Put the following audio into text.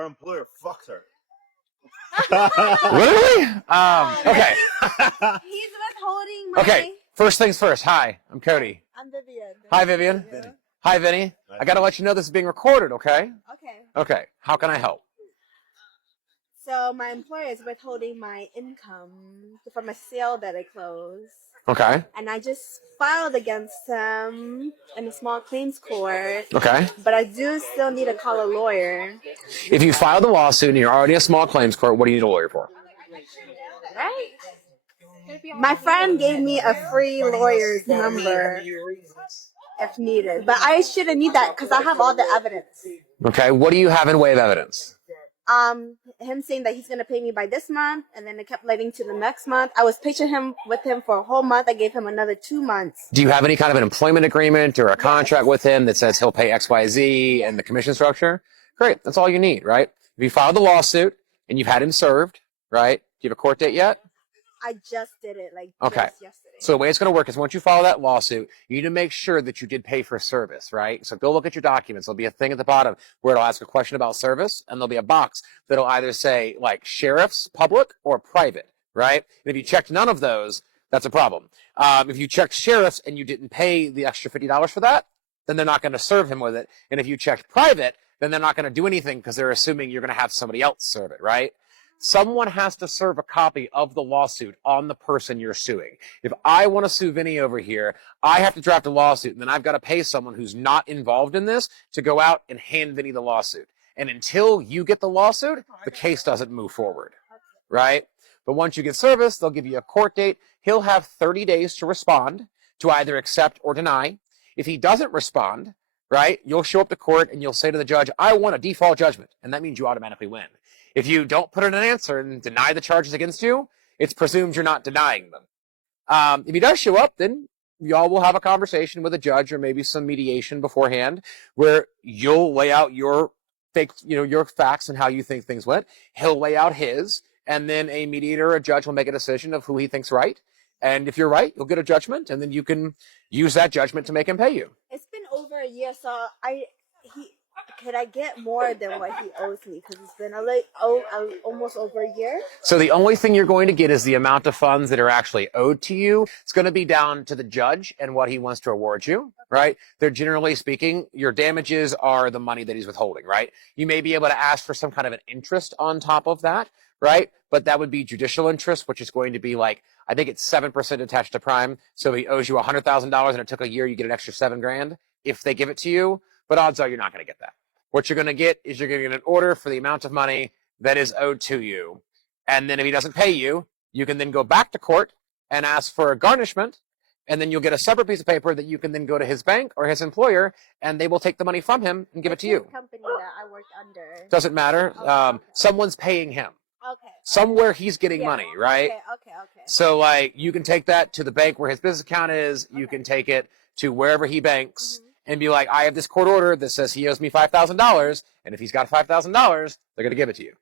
Her employer fucked her. Literally? Okay. He's withholding my... Okay, first things first. Hi, I'm Cody. I'm Vivian. Hi, Vivian. Vinny. Hi, Vinny. I got to let you know this is being recorded, okay? Okay. Okay, how can I help? So my employer is withholding my income from a sale that I closed. Okay, And I just filed against them in a small claims court. okay. But I do still need to call a lawyer. If you filed a lawsuit and you're already a small claims court, what do you need a lawyer for? Right? My friend gave me a free lawyer's number if needed. But I shouldn't need that because I have all the evidence. Okay, what do you have in way of evidence? Him saying that he's gonna pay me by this month, and then it kept leading to the next month. I was patient with him for a whole month. I gave him another 2 months. Do you have any kind of an employment agreement or a contract with him that says he'll pay XYZ and the commission structure? Great, that's all you need, right? If you filed the lawsuit and you've had him served, right? Do you have a court date yet? I just did it, Okay. just yesterday. So the way it's going to work is once you file that lawsuit, you need to make sure that you did pay for service, right? So go look at your documents. There'll be a thing at the bottom where it'll ask a question about service, and there'll be a box that'll either say like sheriff's, public, or private, right? And if you checked none of those, that's a problem. If you checked sheriff's and you didn't pay the extra $50 for that, then they're not going to serve him with it. And if you checked private, then they're not going to do anything because they're assuming you're going to have somebody else serve it, right? Someone has to serve a copy of the lawsuit on the person you're suing. If I want to sue Vinny over here, I have to draft a lawsuit, and then I've got to pay someone who's not involved in this to go out and hand Vinny the lawsuit. And until you get the lawsuit, the case doesn't move forward, right? But once you get service, they'll give you a court date. He'll have 30 days to respond, to either accept or deny. If he doesn't respond, right, you'll show up to court and you'll say to the judge, I want a default judgment. And that means you automatically win. If you don't put in an answer and deny the charges against you, it's presumed you're not denying them. If he does show up, then y'all will have a conversation with a judge or maybe some mediation beforehand where you'll lay out your your facts and how you think things went. He'll lay out his, and then a mediator or a judge will make a decision of who he thinks right. And if you're right, you'll get a judgment, and then you can use that judgment to make him pay you. It's been over a year, so could I get more than what he owes me? Because it's been almost over a year. So the only thing you're going to get is the amount of funds that are actually owed to you. It's going to be down to the judge and what he wants to award you, right? They're generally speaking, your damages are the money that he's withholding, right? You may be able to ask for some kind of an interest on top of that, right? But that would be judicial interest, which is going to be like, I think it's 7% attached to prime. So if he owes you $100,000 and it took a year, you get an extra $7,000 if they give it to you. But odds are you're not going to get that. What you're going to get is you're going to get an order for the amount of money that is owed to you. And then if he doesn't pay you, you can then go back to court and ask for a garnishment. And then you'll get a separate piece of paper that you can then go to his bank or his employer, and they will take the money from him and give it to you. Company that I work under. Doesn't matter. Someone's paying him. Okay. Somewhere he's getting money, right? Okay. So like you can take that to the bank where his business account is. You can take it to wherever he banks. And be like, I have this court order that says he owes me $5,000, and if he's got $5,000, they're going to give it to you.